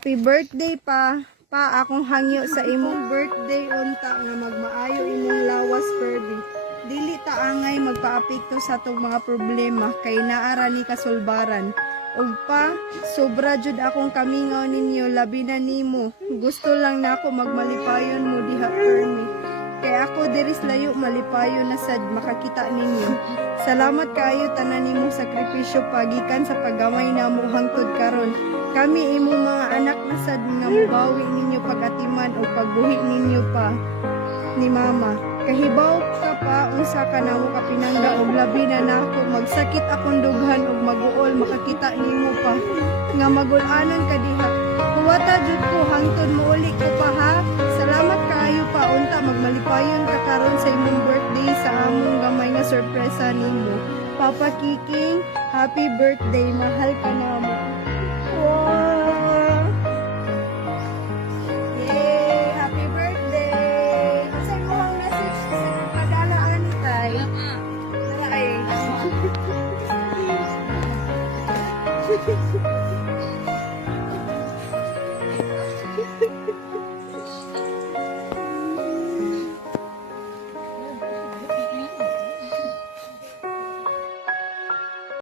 Happy birthday pa. Pa, akong hangyo sa imong birthday unta nga magmaayo imong lawas perdi. Dili ta angay magpaapekto sa tong mga problema kay naara ni kasulbaran. Ug pa, sobra jud akong kamingaw ninyo labi na nimo. Gusto lang na ako magmalipayon mo diha permi. Kay ako diris layo malipayon na sad makakita ninyo. Salamat kaayo tanan nimong sakripisyo pagikan sa paggamay namo hangtod karon. Kami imong mga anak na sad nga mubawi ninyo pagatiman o pagbuhi ninyo pa ni mama. Kahibaw ka pa unsa ka namo kapinangga og labi na nako magsakit akong dughan og maguol makakita nimo pa nga magul-anon ka diha. Kuwata jud ko hangtod muuli ko pa ha. Salamat kaayo pa unta magmalipayon ka karon sa imong birthday sa among gamay nga sorpresa nimo. Papa Kiking, happy birthday, mahal ka namo. Wow! Yay! Happy birthday! Saan mo ang message sa padalaan tay? Ay.